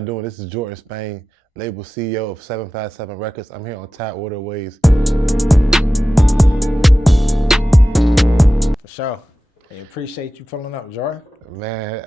y'all doing? This is Johrden Spain, label CEO of 757 Records. I'm here on Tidewater Waves. For sure. I appreciate you pulling up, Johrden. Man,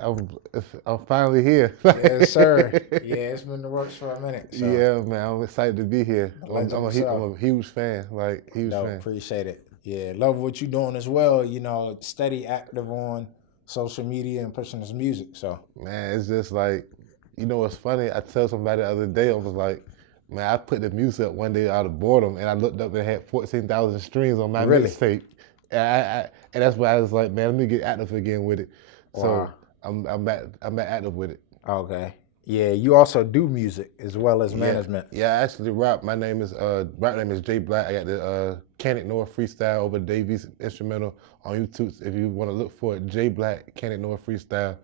I'm finally here. Yes, sir. Yeah, it's been in the works for a minute. So. Yeah, man, I'm excited to be here. I'm himself. a huge fan, huge fan. Appreciate it. Yeah, love what you're doing as well. You know, steady active on social media and pushing this music. So, man, it's just like, you know what's funny? I tell somebody the other day, I was like, man, I put the music up one day out of boredom, and I looked up and it had 14,000 streams on my mixtape. And that's why I was like, man, let me get active again with it. So wow. I'm back active with it. Okay. Yeah, you also do music as well as management. Yeah, I actually rap. My name is rap name is Jay Black. I got the Can't Ignore Freestyle over Davies instrumental on YouTube. If you want to look for it, Jay Black Can't Ignore Freestyle.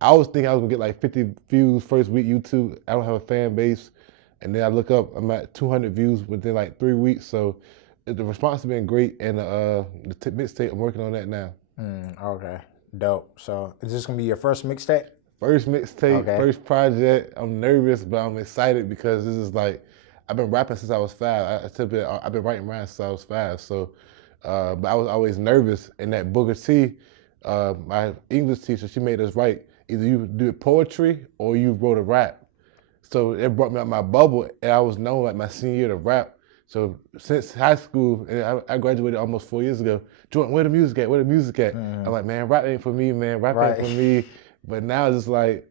I was thinking I was gonna get like 50 views first week YouTube. I don't have a fan base, and then I look up, I'm at 200 views within like 3 weeks. So the response has been great, and the mixtape, I'm working on that now. Okay, dope. So is this gonna be your first mixtape? First mixtape, first project. I'm nervous, but I'm excited because this is like, I've been rapping since I was 5. I've been writing rhymes since I was 5. So, but I was always nervous. And that Booker T, my English teacher, she made us write, either you do poetry or you wrote a rap. So it brought me out my bubble, and I was known like my senior year to rap. So since high school, and I graduated almost 4 years ago, Johrden, where the music at? Where the music at? I'm like, man, rap ain't for me, man. Rap ain't for me. But now it's just like,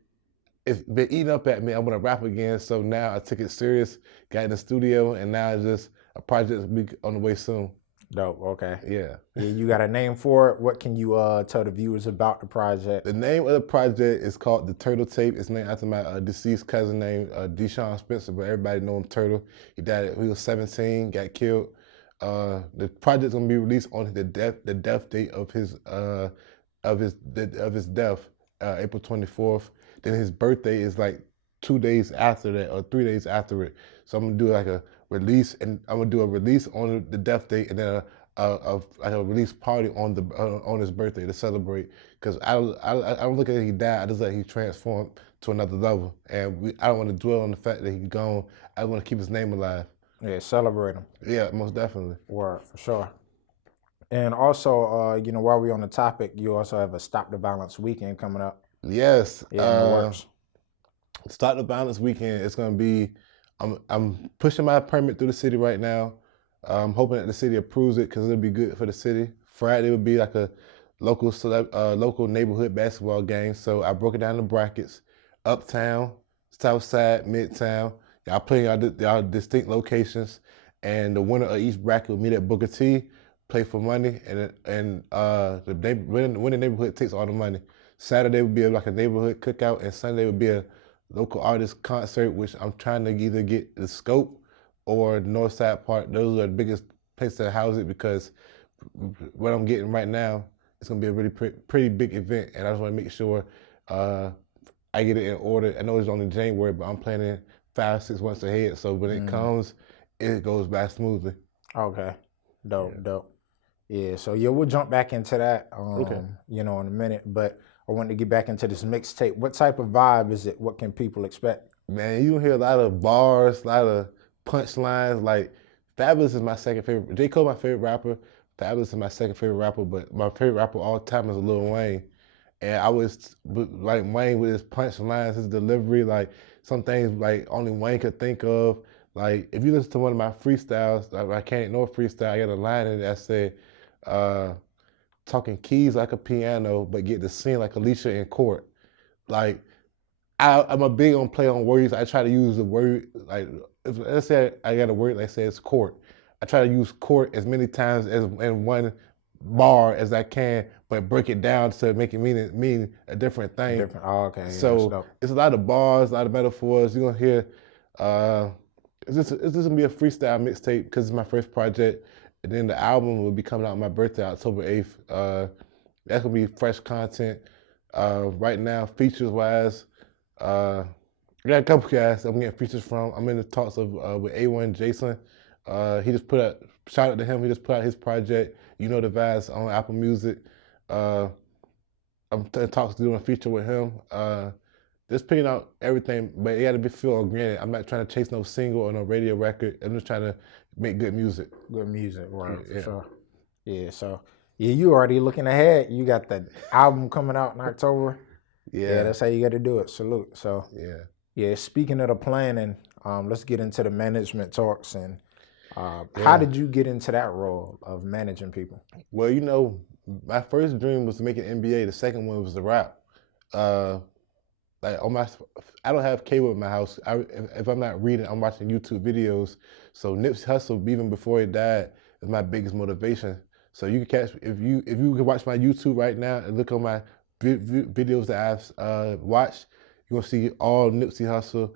it's been eating up at me. I want to rap again. So now I took it serious, got in the studio, and now it's just a project will be on the way soon. Dope, okay. Yeah. You got a name for it? What can you tell the viewers about the project? The name of the project is called The Turtle Tape. It's named after my deceased cousin named Deshaun Spencer, but everybody know him Turtle. He died when he was 17, got killed. The project's gonna be released on the death date of his death, April 24th. Then his birthday is like 2 days after that, or 3 days after it. So I'm gonna do like a release, and I'm gonna do a release on the death date, and then a release party on his birthday to celebrate. Because I don't look at it, he died. I just like he transformed to another level, and I don't want to dwell on the fact that he's gone. I want to keep his name alive. Yeah, celebrate him. Yeah, most definitely. Word, for sure. And also, you know, while we're on the topic, you also have a Stop the Violence weekend coming up. Yes. Yeah, Stop the Violence weekend. It's gonna be. I'm pushing my permit through the city right now. I'm hoping that the city approves it because it'll be good for the city. Friday would be like a local neighborhood basketball game. So I broke it down to brackets: Uptown, South Side, Midtown. Y'all play y'all distinct locations, and the winner of each bracket will meet at Booker T, play for money, and the winning neighborhood takes all the money. Saturday would be like a neighborhood cookout, and Sunday would be a local artist concert, which I'm trying to either get the Scope or the North Side Park. Those are the biggest places to house it, because what I'm getting right now, it's gonna be a really pretty big event, and I just want to make sure I get it in order. I know it's only January, but I'm planning 5-6 months ahead, so when it comes, it goes by smoothly. Okay, dope. Yeah, so we'll jump back into that, you know, in a minute, but I wanted to get back into this mixtape. What type of vibe is it? What can people expect? Man, you hear a lot of bars, a lot of punchlines. Like, Fabulous is my second favorite. J. Cole, my favorite rapper. Fabulous is my second favorite rapper, but my favorite rapper all the time is Lil Wayne. And I was like Wayne with his punchlines, his delivery, like some things like only Wayne could think of. Like, if you listen to one of my freestyles, like I Can't Ignore Freestyle, I got a line in it that said, talking keys like a piano, but get to sing like Alicia in court. Like, I'm a big on play on words. I try to use the word, like, let's say I got a word that says court. I try to use court as many times as in one bar as I can, but break it down to make it mean a different thing. Oh, okay. So it's a lot of bars, a lot of metaphors. You're gonna hear, it's just gonna be a freestyle mixtape because it's my first project. And then the album will be coming out on my birthday, October 8th. That's gonna be fresh content. Right now, features-wise, I got a couple guys I'm getting features from. I'm in the talks with A1 Jason. He just put out, shout out to him, he just put out his project, You Know the Vibes, on Apple Music. I'm in talks to doing a feature with him. just picking out everything, but it got to be feel organic. I'm not trying to chase no single or no radio record. I'm just trying to make good music. Good music, right? Yeah. For sure. Yeah. So yeah, you already looking ahead. You got the album coming out in October. Yeah, that's how you got to do it. Salute. So yeah. Speaking of the planning, let's get into the management talks and how did you get into that role of managing people? Well, you know, my first dream was to make an NBA. The second one was to rap. Like I don't have cable in my house. If I'm not reading, I'm watching YouTube videos. So Nipsey Hussle, even before he died, is my biggest motivation. So you can catch if you can watch my YouTube right now and look on my videos that I've watched, you're gonna see all Nipsey Hussle,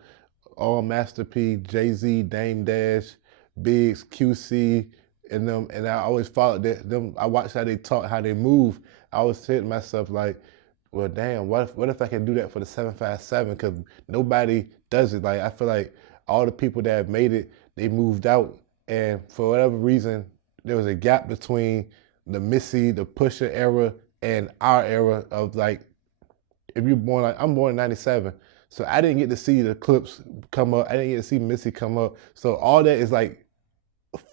all Master P, Jay-Z, Dame Dash, Biggs, QC, and them. And I always followed them. I watched how they talk, how they move. I always said to myself like, well, damn, what if I can do that for the 757? Because nobody does it. Like, I feel like all the people that have made it, they moved out. And for whatever reason, there was a gap between the Missy, the Pusha era, and our era of like, if you're born, like, I'm born in 97. So I didn't get to see the clips come up. I didn't get to see Missy come up. So all that is like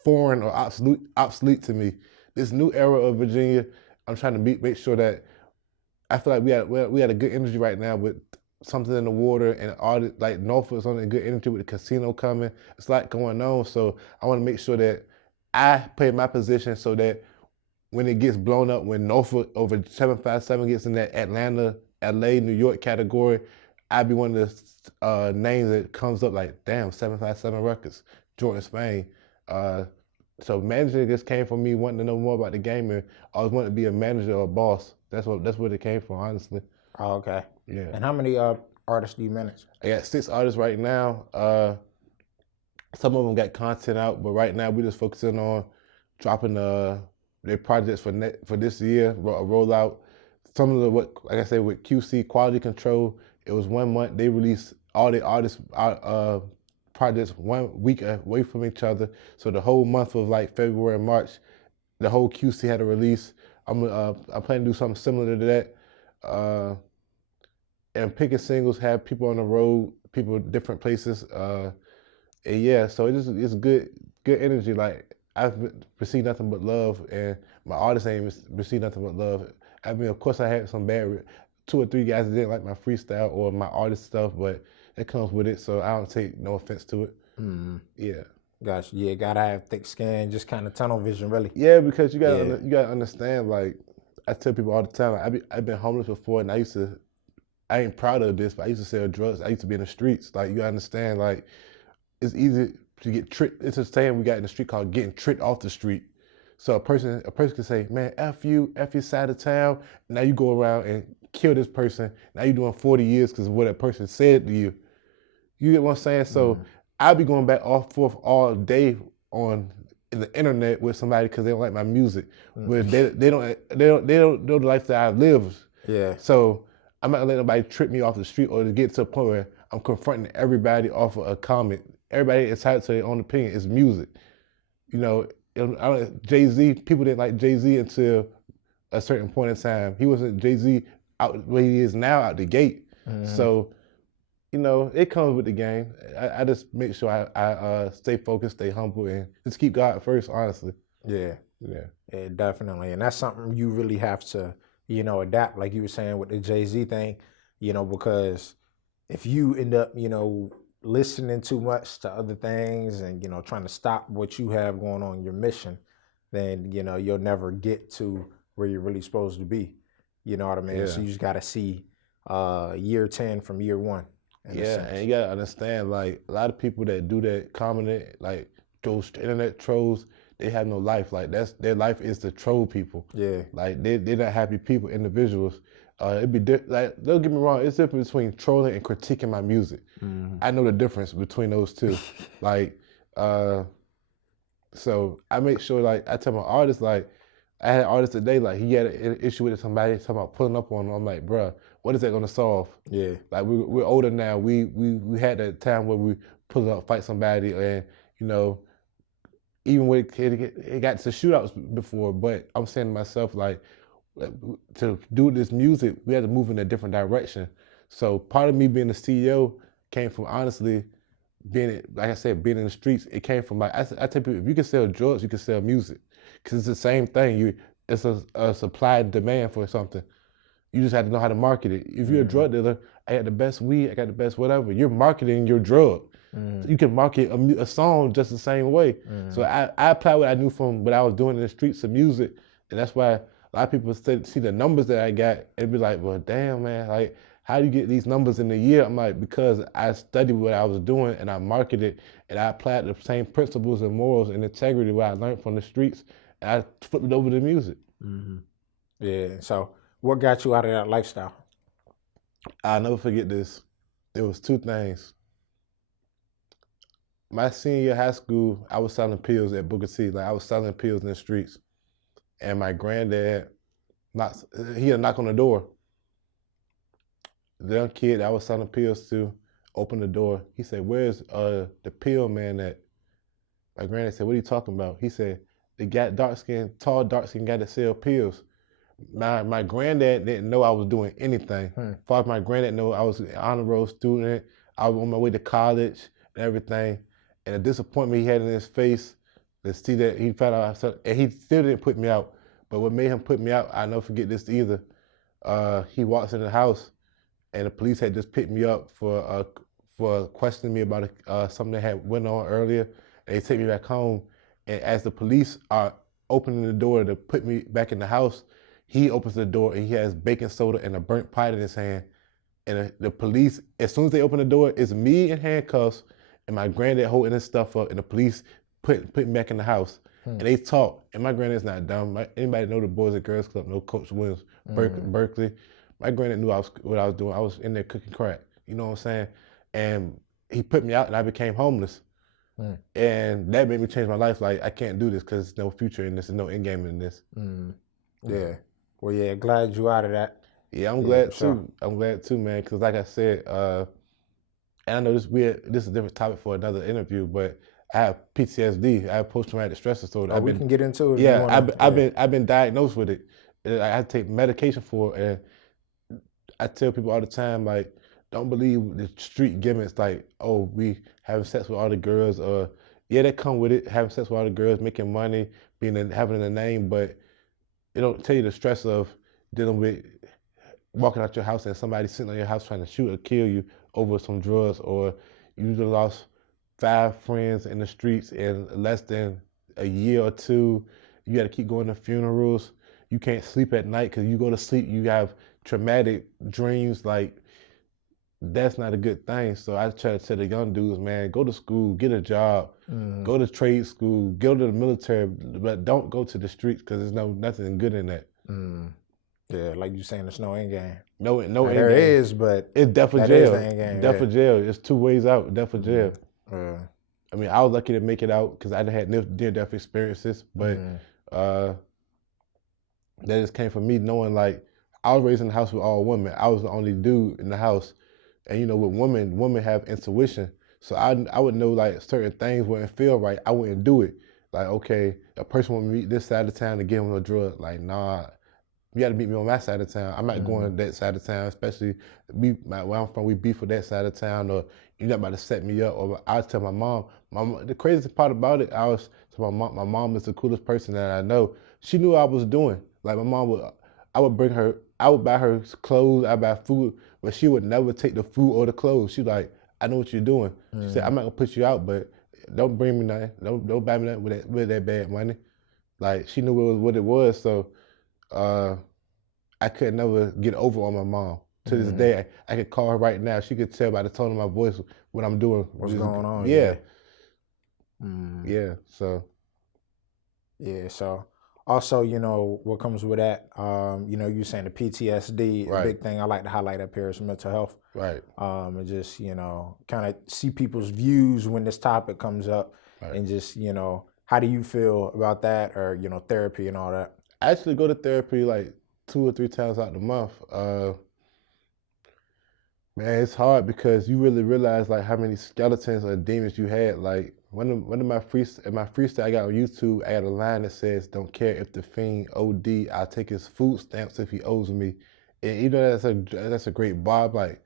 foreign or obsolete to me. This new era of Virginia, I'm trying to make sure that I feel like we had a good energy right now with something in the water and all the, like Norfolk's on a good energy with the casino coming. It's like going on. So I want to make sure that I play my position so that when it gets blown up, when Norfolk over 757 gets in that Atlanta, LA, New York category, I'd be one of the names that comes up like, damn, 757 Records, Johrden Spain. So managing just came from me wanting to know more about the game and I always wanted to be a manager or a boss. That's what it came from, honestly. Oh, okay. Yeah. And how many artists do you manage? I got 6 artists right now. Some of them got content out, but right now we're just focusing on dropping their projects for this year, a rollout. Some of the like I said with QC Quality Control, it was 1 month. They released all the artists projects 1 week away from each other. So the whole month of like February and March, the whole QC had a release. I'm planning to do something similar to that. And picking singles, have people on the road, people different places. And yeah, so it's good energy. Like I've received nothing but love, and my artists ain't received nothing but love. I mean, of course, I had some bad 2 or 3 guys that didn't like my freestyle or my artist stuff, but it comes with it, so I don't take no offense to it. Mm-hmm. Yeah. Gotcha. Yeah, gotta have thick skin, just kind of tunnel vision, really. Yeah, because you gotta understand. Like I tell people all the time, I've been homeless before, and I ain't proud of this, but I used to sell drugs. I used to be in the streets. Like you understand, like it's easy to get tricked. It's a saying we got in the street called getting tricked off the street. So a person can say, man, F your side of town. Now you go around and kill this person. Now you're doing 40 years because of what that person said to you. You get what I'm saying? So I'll be going back forth all day on the internet with somebody because they don't like my music, but they don't know the life that I've lived. Yeah. So I'm not gonna let nobody trip me off the street or to get to a point where I'm confronting everybody off of a comment. Everybody is entitled to their own opinion. It's music. You know, Jay-Z, people didn't like Jay-Z until a certain point in time. He wasn't Jay-Z out where he is now out the gate. So, you know, it comes with the game. I just make sure I stay focused, stay humble, and just keep God first, honestly. Yeah, definitely. And that's something you really have to, you know, adapt, like you were saying with the Jay-Z thing, you know, because if you end up, you know, listening too much to other things and, you know, trying to stop what you have going on, your mission, then, you know, you'll never get to where you're really supposed to be. You know what I mean? Yeah. So you just got to see year 10 from year 1. Yeah, and you got to understand, like, a lot of people that do that, comment, like, those internet trolls, they have no life. Like, their life is to troll people. Yeah. Like, they're not happy people, individuals. It'd be like, don't get me wrong, it's different between trolling and critiquing my music. I know the difference between those two. Like, so I make sure, like, I tell my artists, like, I had an artist today, like, he had an issue with somebody talking about pulling up on him. I'm like, bruh, what is that gonna solve? Yeah. Like, we're older now. We had that time where we pull up, fight somebody, and, you know, even when it got to shootouts before, but I'm saying to myself, like, to do this music, we had to move in a different direction. So part of me being the CEO came from honestly being, like I said, being in the streets. It came from like I tell people, if you can sell drugs, you can sell music, because it's the same thing. It's a supply and demand for something. You just have to know how to market it. If you're a drug dealer, I got the best weed, I got the best whatever. You're marketing your drug. So you can market a song just the same way. So I apply what I knew from what I was doing in the streets of music, and that's why a lot of people see the numbers that I got and be like, well, damn, man, like, how do you get these numbers in a year? I'm like, because I studied what I was doing and I marketed and I applied the same principles and morals and integrity what I learned from the streets, and I flipped it over to music. Yeah. So what got you out of that lifestyle? I'll never forget this. It was two things. My senior year of high school, I was selling pills at Booker T. Like, I was selling pills in the streets. And my granddad, he had a knock on the door. The young kid I was selling pills to opened the door. He said, where's the pill man at? My granddad said, what are you talking about? He said, the guy, tall, dark-skinned guy that sell pills. My granddad didn't know I was doing anything. As far as my granddad knew, I was an honor roll student. I was on my way to college and everything. And the disappointment he had in his face, to see that he found out, and he still didn't put me out. But what made him put me out, I'll never forget this either. He walks in the house, and the police had just picked me up for questioning me about something that had went on earlier. And they take me back home. And as the police are opening the door to put me back in the house, he opens the door and he has baking soda and a burnt pot in his hand. And the police, as soon as they open the door, it's me in handcuffs and my granddad holding his stuff up, and the police put me back in the house. And they talk, and my granddad's not dumb. Anybody know the Boys and Girls Club, know Coach Williams, Berkeley. My granddad knew what I was doing. I was in there cooking crack, you know what I'm saying? And he put me out and I became homeless. And that made me change my life. Like, I can't do this because there's no future in this, there's no end game in this. Yeah. Well, yeah, glad you out of that. Yeah, I'm glad too. Sure. I'm glad too, man, because like I said, and I know this is a different topic for another interview, but I have PTSD. I have post-traumatic stress disorder. We can get into it. Yeah, I've been diagnosed with it. I have to take medication for it, and I tell people all the time, like, don't believe the street gimmicks, like, oh, we having sex with all the girls, or yeah, they come with it, having sex with all the girls, making money, having a name, but it don't tell you the stress of dealing with walking out your house and somebody sitting on your house trying to shoot or kill you over some drugs, or you just lost 5 friends in the streets in less than a year or two. You got to keep going to funerals. You can't sleep at night because you go to sleep, you have traumatic dreams. Like, that's not a good thing. So I try to tell the young dudes, man, go to school, get a job, go to trade school, go to the military, but don't go to the streets because there's nothing good in that. Yeah, like you saying, there's no end game. No end game. There is, but it's death for jail. Death for jail. It's 2 ways out. Death for jail. I mean, I was lucky to make it out because I had near-death experiences, but that just came from me knowing, like, I was raised in the house with all women. I was the only dude in the house. And, you know, with women have intuition. So I would know, like, certain things wouldn't feel right. I wouldn't do it. Like, okay, a person want me to meet this side of town to give him a drug. Like, nah, you got to meet me on my side of town. I'm not going to that side of town, especially where I'm from, we beef with that side of town, or you're not about to set me up. Or I was tell my mom, the craziest part about it, my mom is the coolest person that I know. She knew what I was doing. Like, my mom I would buy her clothes, I'd buy food, but she would never take the food or the clothes. She like, I know what you're doing. She said, I'm not gonna put you out, but don't bring me nothing. Don't buy me nothing with that bad money. Like, she knew what it was, so I could never get over on my mom. To this day, I could call her right now. She could tell by the tone of my voice what I'm doing. What's going on? Yeah. Yeah, so. Yeah, so also, you know, what comes with that, you know, you saying the PTSD, a big thing I like to highlight up here is mental health. Right. And just, you know, kind of see people's views when this topic comes up, and just, you know, how do you feel about that, or, you know, therapy and all that? I actually go to therapy like 2 or 3 times out the month. Man, it's hard because you really realize, like, how many skeletons or demons you had. Like, one of my freestyle I got on YouTube, I got a line that says, "Don't care if the fiend OD, I'll take his food stamps if he owes me." And you know, that's a great bar. Like,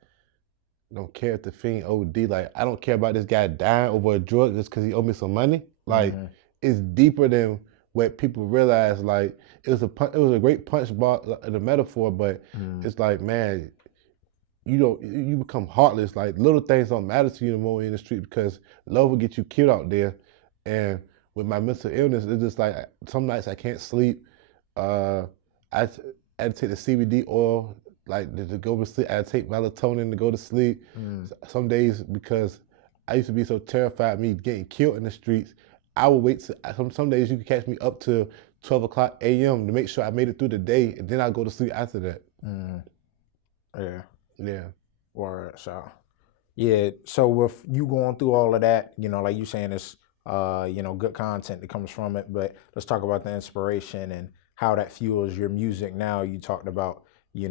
don't care if the fiend OD. Like, I don't care about this guy dying over a drug just because he owed me some money. Like, it's deeper than what people realize. Like, it was a great punch bar, the metaphor, but it's like, man, you become heartless. Like, little things don't matter to you no more in the street because love will get you killed out there. And with my mental illness, it's just like some nights I can't sleep. I had to take the CBD oil, like to go to sleep. I had to take melatonin to go to sleep. Some days, because I used to be so terrified of me getting killed in the streets, I would wait. Some days you could catch me up to 12 o'clock a.m. to make sure I made it through the day, and then I go to sleep after that. Yeah. Yeah. Word. So, yeah. So with you going through all of that, you know, like you saying, it's good content that comes from it. But let's talk about the inspiration and how that fuels your music. Now you talked about, you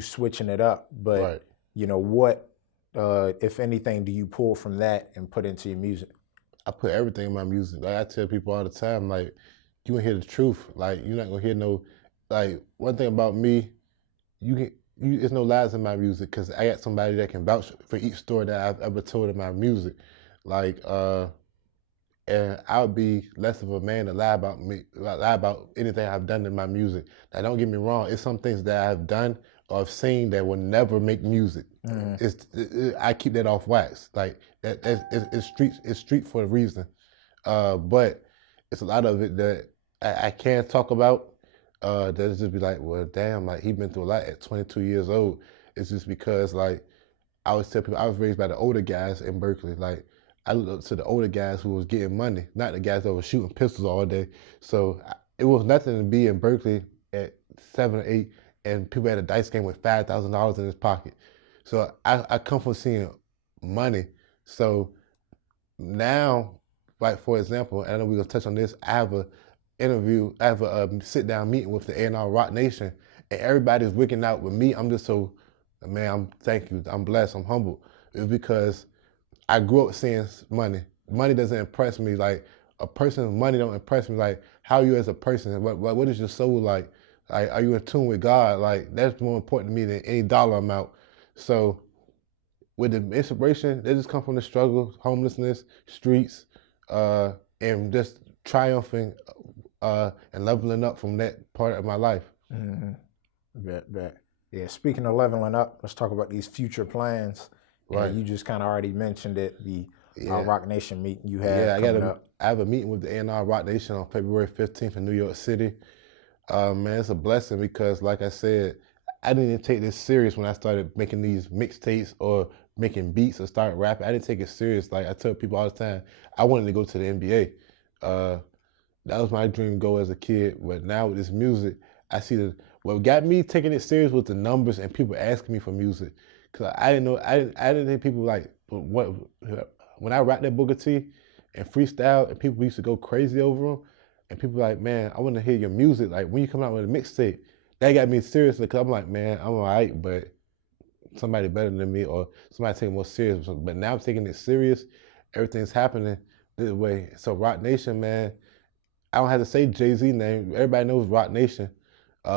switching it up. But Right. What, if anything, do you pull from that and put into your music? I put everything in my music. Like I tell people all the time, like, you gonna hear the truth. Like, you're not gonna hear no, like, one thing about me, there's no lies in my music because I got somebody that can vouch for each story that I've ever told in my music. Like, and I would be less of a man to lie about anything I've done in my music. Now, don't get me wrong, it's some things that I've done or I've seen that will never make music. I keep that off wax. Like, it's street for a reason. But it's a lot of it that I can't talk about. That'll just be like, well, damn, like, he been through a lot at 22 years old. It's just because, like, I always tell people I was raised by the older guys in Berkeley. Like, I looked up to the older guys who was getting money, not the guys that were shooting pistols all day. So it was nothing to be in Berkeley at 7 or 8, and people had a dice game with $5,000 in his pocket. So I come from seeing money. So now, like, for example, and I know we're gonna touch on this, I have a sit down meeting with the A&R Roc Nation, and everybody's wigging out with me. I'm just so, man, thank you, I'm blessed, I'm humbled. It's because I grew up seeing money. Money doesn't impress me. Like, a person's money don't impress me. Like, how are you as a person? What is your soul like? Like, are you in tune with God? Like, that's more important to me than any dollar amount. So with the inspiration, they just come from the struggle, homelessness, streets, and just triumphing and leveling up from that part of my life. Bet. Yeah, speaking of leveling up, let's talk about these future plans. Right. And you just kind of already mentioned it, the Roc Nation meeting you had I have a meeting with the A&R Roc Nation on February 15th in New York City. Man, it's a blessing because, like I said, I didn't take this serious when I started making these mixtapes or making beats or start rapping. I didn't take it serious. Like I tell people all the time, I wanted to go to the NBA. That was my dream goal as a kid. But now with this music, I see what got me taking it serious was the numbers and people asking me for music. Cause I didn't know, I didn't think people like, when I rapped that Booker T and freestyle, and people used to go crazy over them, and people like, man, I want to hear your music. Like, when you come out with a mixtape, that got me serious because I'm like, man, I'm all right, but somebody better than me or somebody take it more serious. But now I'm taking it serious. Everything's happening this way. So Roc Nation, man, I don't have to say Jay-Z name. Everybody knows Roc Nation.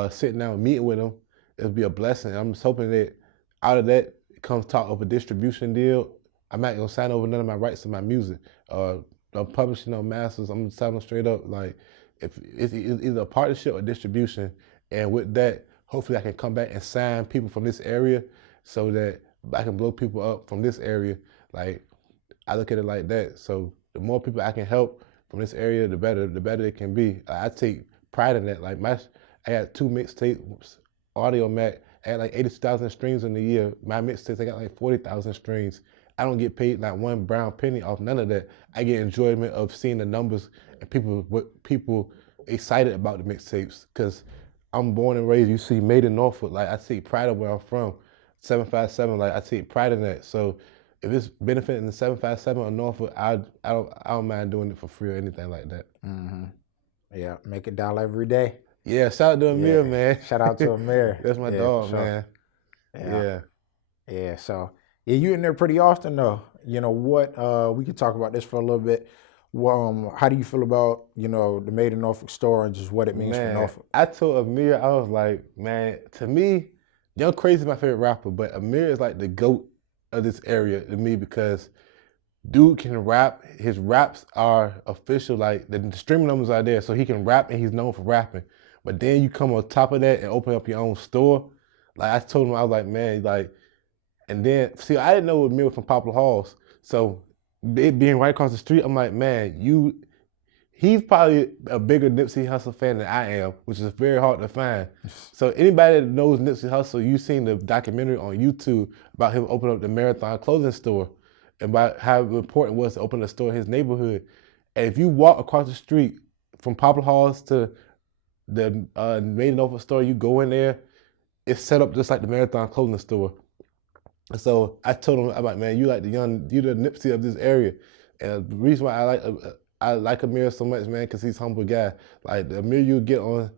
Sitting down and meeting with them, it'll be a blessing. I'm just hoping that out of that comes talk of a distribution deal. I'm not gonna sign over none of my rights to my music. I'm publishing no masters. I'm gonna sign them straight up. Like, if it's either a partnership or distribution, and with that, hopefully I can come back and sign people from this area so that I can blow people up from this area. Like, I look at it like that. So the more people I can help from this area, the better it can be. I take pride in that. Like, I had 2 mixtapes, Audio Mac. I had like 80,000 streams in the year. My mixtapes, I got like 40,000 streams. I don't get paid like one brown penny off none of that. I get enjoyment of seeing the numbers and people excited about the mixtapes. Cause I'm born and raised, you see, made in Norfolk. Like, I take pride of where I'm from. 757, like, I take pride in that. So if it's benefiting the 757 or Norfolk, I don't mind doing it for free or anything like that. Yeah, make $1 every day. Yeah, shout out to Amir, man. Shout out to Amir. That's my dog, man. Yeah. So you in there pretty often though. You know what? We could talk about this for a little bit. How do you feel about the Made in Norfolk store and just what it means for Norfolk? I told Amir, I was like, man, to me, Young Crazy is my favorite rapper, but Amir is like the GOAT of this area to me because dude can rap. His raps are official, like the streaming numbers are there, so he can rap and he's known for rapping. But then you come on top of that and open up your own store. Like I told him, I was like, man, like, and then see, I didn't know Amir was from Poplar Halls, so it being right across the street, I'm like, man, he's probably a bigger Nipsey Hussle fan than I am, which is very hard to find. So anybody that knows Nipsey Hussle, you've seen the documentary on YouTube about him opening up the Marathon clothing store and about how important it was to open a store in his neighborhood. And if you walk across the street from Poplar Halls to the main Norfolk store, you go in there, it's set up just like the Marathon clothing store. And so I told him, I'm like, man, you the Nipsey of this area. And the reason why I like Amir so much, man, because he's a humble guy. Like the Amir you get on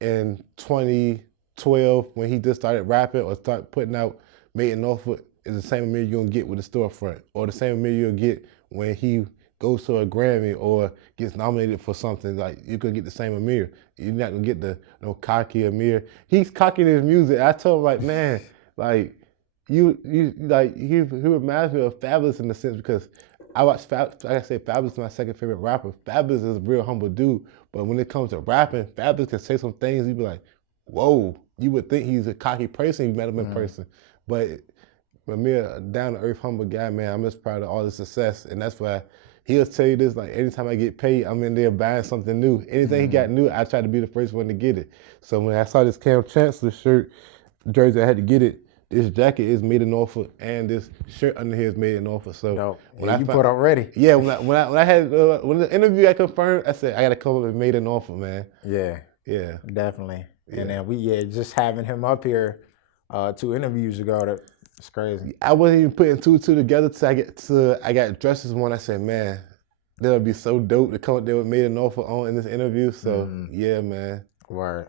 in 2012 when he just started rapping or start putting out Made in Norfolk is the same Amir you're gonna get with the storefront, or the same Amir you'll get when he goes to a Grammy or gets nominated for something. Like you're gonna get the same Amir. You're not gonna get the cocky Amir. He's cocky in his music. I told him like, man, like you like he reminds me of Fabulous in a sense because I watch like I say, Fabulous is my second favorite rapper. Fabulous is a real humble dude, but when it comes to rapping, Fabulous can say some things you'd be like, whoa, you would think he's a cocky person, you met him in person. But Amir, a down-to-earth, humble guy, man, I'm just proud of all the success, and that's why he'll tell you this, like, anytime I get paid, I'm in there buying something new. Anything he got new, I try to be the first one to get it. So when I saw this Cam Chancellor shirt, jersey, I had to get it. This jacket is made in Norfolk, and this shirt under here is made in Norfolk. So when you put up ready. Yeah, when the interview got confirmed, I said I got to come up and made in Norfolk, man. Yeah, definitely. Yeah. And then just having him up here 2 interviews ago, that's crazy. I wasn't even putting 2 and 2 together till I got dressed as one. I said, man, that would be so dope to come up there with Made in Norfolk on in this interview. So yeah, man. Word.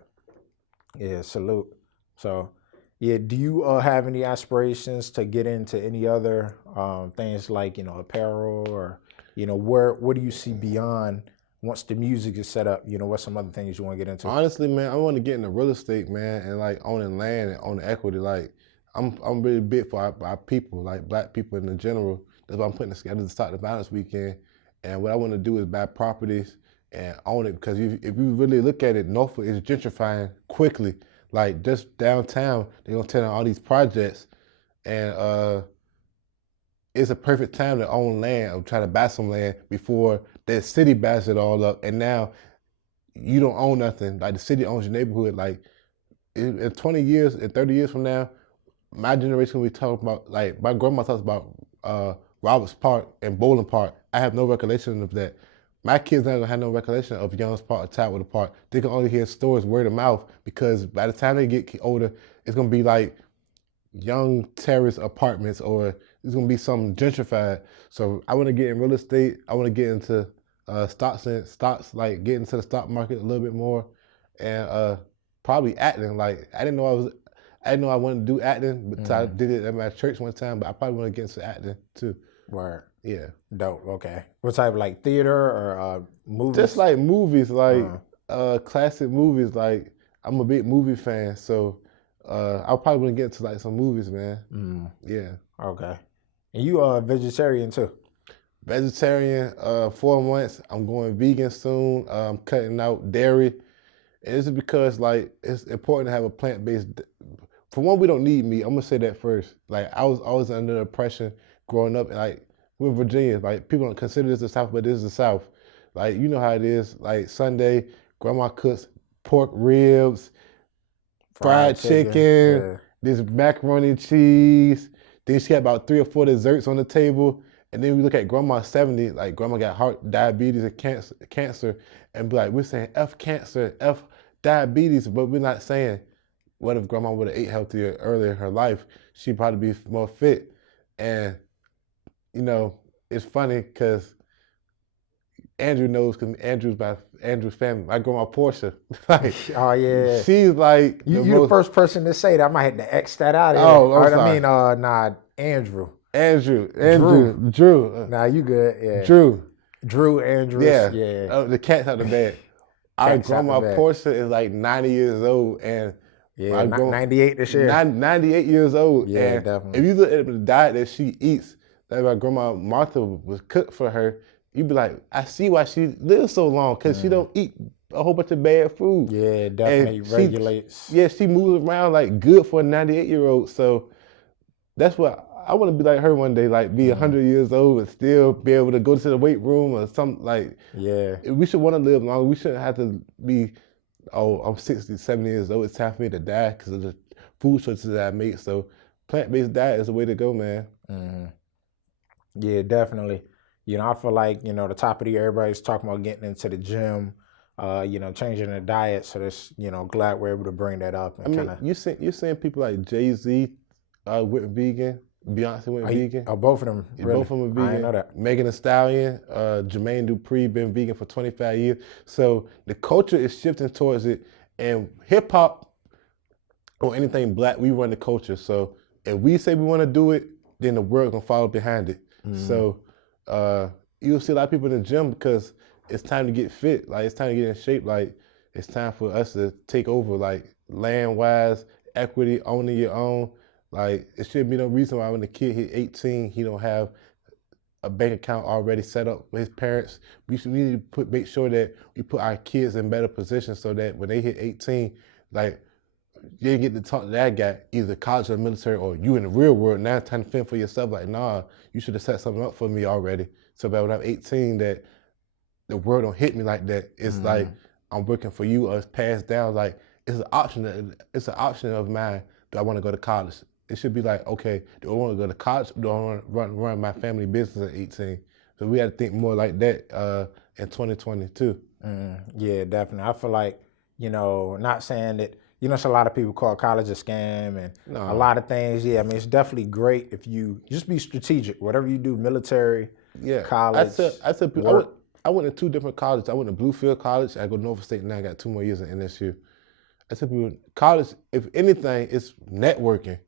Yeah, salute. So. Yeah, do you have any aspirations to get into any other things like, apparel or, what do you see beyond once the music is set up? What's some other things you want to get into? Honestly, man, I want to get into real estate, man, and like owning land and owning equity. Like I'm really big for our people, like black people in general. That's why I'm putting together the Stop the Violence weekend. And what I want to do is buy properties and own it because if you really look at it, Norfolk is gentrifying quickly. Like just downtown, they're gonna tear down all these projects, and it's a perfect time to own land or try to buy some land before the city buys it all up. And now you don't own nothing. Like the city owns your neighborhood. Like in 20 years, in 30 years from now, my generation will be talking about, like my grandma talks about Roberts Park and Bowling Park. I have no recollection of that. My kids not gonna have no recollection of Young's Park or Tidewater Park. They can only hear stories word of mouth because by the time they get older, it's gonna be like young terrace apartments or it's gonna be something gentrified. So I wanna get in real estate. I wanna get into stocks, like get into the stock market a little bit more, and probably acting. Like I didn't know I wanted to do acting, but I did it at my church one time. But I probably want to get into acting too. Word. Yeah. Dope. Okay. What type, like theater or movies? Just like movies, like classic movies. Like I'm a big movie fan, so I'll probably want to get into like some movies, man. Yeah. Okay. And you are vegetarian too? Vegetarian. 4 months. I'm going vegan soon. I'm cutting out dairy, and this is because like it's important to have a plant-based. For one, we don't need meat. I'm gonna say that first. Like I was always under the impression growing up, and like. We're in Virginia, like people don't consider this the South, but this is the South. Like you know how it is. Like Sunday, grandma cooks pork ribs, fried chicken, this macaroni and cheese. Then she had about 3 or 4 desserts on the table. And then we look at grandma 70, like grandma got heart diabetes and cancer, and be like, we're saying F cancer, F diabetes, but we're not saying what if grandma would have ate healthier earlier in her life? She'd probably be more fit. And it's funny because Andrew knows because Andrew's family. My grandma Portia. Like, oh yeah. She's like you're the first person to say that. I might have to X that out of here. Oh, Andrew. Drew. Nah, you good. Yeah. Drew, Andrews. Yeah. The cat's out the bed. Our grandma Portia is like 90 years old, and Yeah, 98 this year. 98 years old. Yeah, and definitely. If you look at the diet that she eats, that my grandma Martha was cooked for her, you'd be like, I see why she lives so long, because she don't eat a whole bunch of bad food. Yeah, it definitely regulates. Yeah, she moves around like good for a 98-year-old. So that's what I want to be like her one day, like be 100 years old and still be able to go to the weight room or something. Like, yeah, we should want to live long. We shouldn't have to be, oh, I'm 60, 70 years old. It's time for me to die because of the food choices that I make. So plant-based diet is the way to go, man. Yeah, definitely. I feel like, the top of the year, everybody's talking about getting into the gym, changing their diet. So that's, glad we're able to bring that up. And you're seeing people like Jay-Z went vegan, Beyonce went vegan. Both of them, really? Both of them are vegan. I didn't know that. Megan Thee Stallion, Jermaine Dupri been vegan for 25 years. So the culture is shifting towards it. And hip-hop or anything black, we run the culture. So if we say we want to do it, then the world gonna follow behind it. So you'll see a lot of people in the gym because it's time to get fit. Like, it's time to get in shape. Like, it's time for us to take over, like, land-wise, equity, owning your own. Like, it shouldn't be no reason why when the kid hit 18, he don't have a bank account already set up with his parents. We need to make sure that we put our kids in better positions so that when they hit 18, like, you get to talk to that guy, either college or military, or you in the real world, now it's time to fend for yourself. Like, nah, you should have set something up for me already. So that when I'm 18, that the world don't hit me like that. It's like, I'm working for you, or it's passed down. Like, it's an option of mine. Do I want to go to college? It should be like, okay, do I want to go to college? Or do I want to run my family business at 18? So we had to think more like that in 2022. Yeah, definitely. I feel like, not saying that, it's a lot of people call college a scam and a lot of things. Yeah, I mean, it's definitely great if you just be strategic. Whatever you do, military, college. I said people, I went to 2 different colleges. I went to Bluefield College. I go to Norfolk State, and I got 2 more years in NSU. I tell people, college, if anything, it's networking.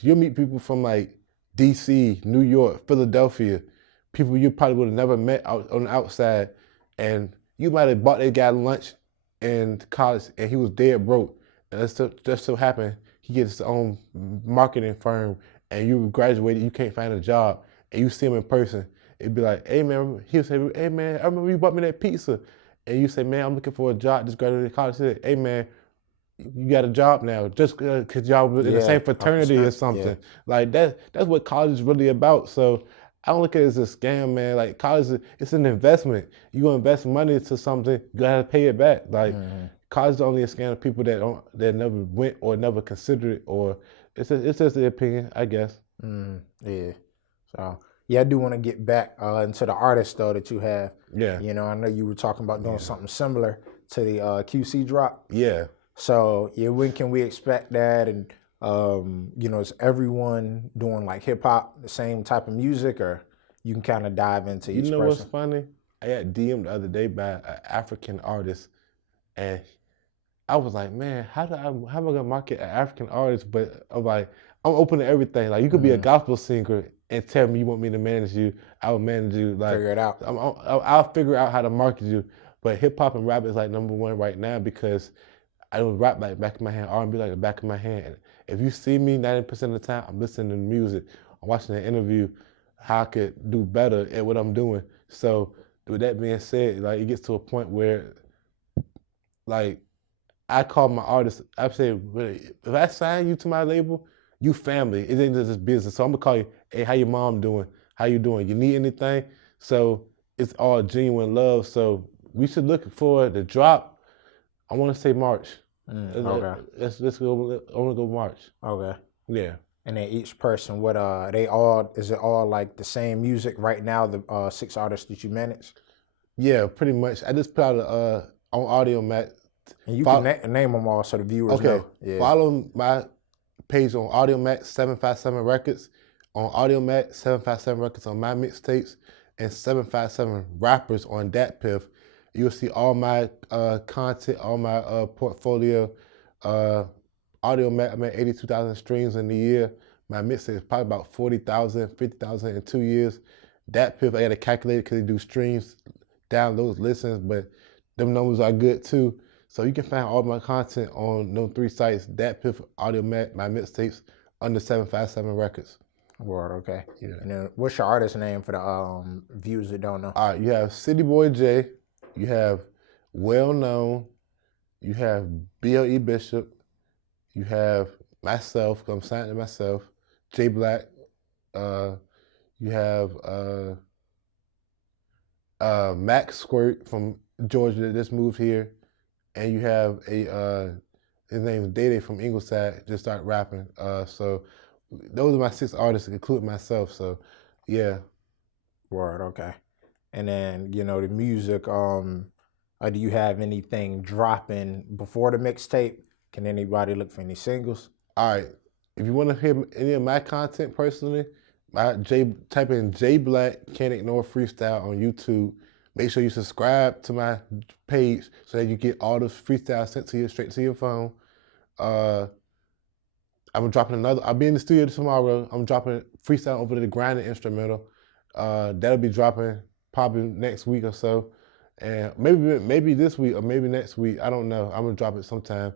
You'll meet people from like DC, New York, Philadelphia, people you probably would have never met out on the outside. And you might have bought that guy lunch in college and he was dead broke. And it just so happened he gets his own marketing firm and you graduated, you can't find a job, and you see him in person. It'd be like, hey man, he'll say, hey man, I remember you bought me that pizza. And you say, man, I'm looking for a job, just graduated college. He said, hey man, you got a job now, just because y'all was in the same fraternity or something. Yeah. Like, that's what college is really about. So I don't look at it as a scam, man. Like, college, it's an investment. You gonna invest money into something, you gotta pay it back. Like, college is only a scam of people that never went or never considered it, or it's just the opinion, I guess. Yeah. So yeah, I do want to get back into the artists though that you have. Yeah. I know you were talking about doing something similar to the QC drop. Yeah. So yeah, when can we expect that? And is everyone doing like hip hop, the same type of music, or you can kind of dive into each person? You know what's funny? I got DM'd the other day by an African artist, and I was like, man, how am I gonna market an African artist? But I'm like, I'm open to everything. Like, you could be a gospel singer and tell me you want me to manage you. I will manage you. Like, figure it out. I'll figure out how to market you. But hip hop and rap is like #1 right now because I don't rap like back of my hand, R&B like the back of my hand. And if you see me 90% of the time, I'm listening to music, I'm watching an interview, how I could do better at what I'm doing. So with that being said, like, it gets to a point where, like, I call my artists, I say, if I sign you to my label, you family. It ain't just business. So I'm gonna call you, hey, how your mom doing? How you doing? You need anything? So it's all genuine love. So we should look for the drop. I want to say March. Okay. Let's go. I want to go March. Okay. Yeah. And then each person, is it all like the same music right now? The 6 artists that you manage. Yeah, pretty much. I just put out on Audio Mac. And you can name them all so the viewers know. Yeah. Follow my page on Audio Mac 757 Records, on Audio Mac 757 Records on my mixtapes, and 757 Rappers on Dat Piff. You'll see all my content, all my portfolio. Audio Mac, I'm at 82,000 streams in the year. My mixtape is probably about 40,000, 50,000 in 2 years. Dat Piff, I got to calculate it because they do streams, downloads, listens, but them numbers are good too. So you can find all my content on those 3 sites, Dat Piff, Audio Mac, my mixtapes, under 757 Records. Word, okay. Yeah. And then what's your artist name for the viewers that don't know? All right, you have City Boy J, you have Well Known, you have BLE Bishop, you have myself, 'cause I'm signed to myself, J Black, you have Max Squirt from Georgia that just moved here, and you have his name is Day from Ingleside, just started rapping. So those are my 6 artists, including myself. So yeah. Word, okay. And then, you know, the music, do you have anything dropping before the mixtape? Can anybody look for any singles? All right. If you want to hear any of my content personally, type in J Black Can't Ignore Freestyle on YouTube. Make sure you subscribe to my page so that you get all the freestyles sent to you straight to your phone. I'm dropping another. I'll be in the studio tomorrow. I'm dropping freestyle over the grinding instrumental. That'll be dropping probably next week or so, and maybe this week or maybe next week. I don't know. I'm gonna drop it sometime,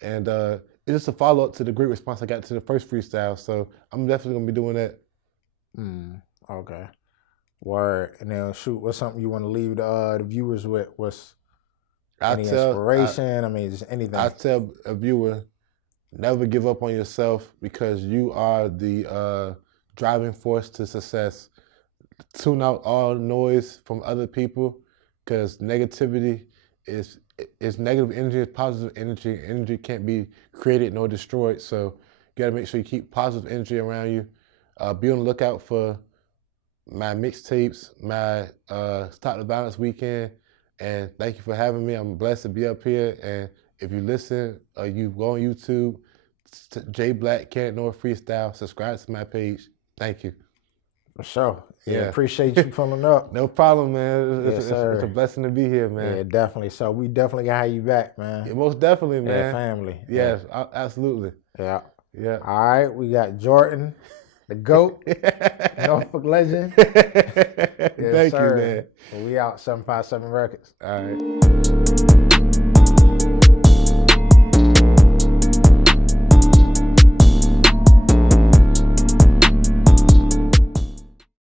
and it's just a follow up to the great response I got to the first freestyle. So I'm definitely gonna be doing that. Okay. Word. And then shoot, what's something you want to leave the viewers with? What's any inspiration? I mean, just anything. I tell a viewer, never give up on yourself because you are the driving force to success. Tune out all noise from other people because negativity is negative energy, is positive energy. Energy can't be created nor destroyed. So you gotta make sure you keep positive energy around you. Be on the lookout for my mixtapes, my Stop the Violence weekend, and thank you for having me. I'm blessed to be up here. And if you listen, you go on YouTube, J Black Can't Ignore Freestyle, subscribe to my page. Thank you. For sure. Yeah, appreciate you pulling up. No problem, man. It's sir. a blessing to be here, man. Yeah, definitely. So we definitely gotta have you back, man. Yeah, most definitely, man. Yeah, family. Yes, absolutely. Yeah. Yeah. All right, we got Johrden, the GOAT, Norfolk legend. Yes, Thank you, man. Well, we out 757 Records. All right.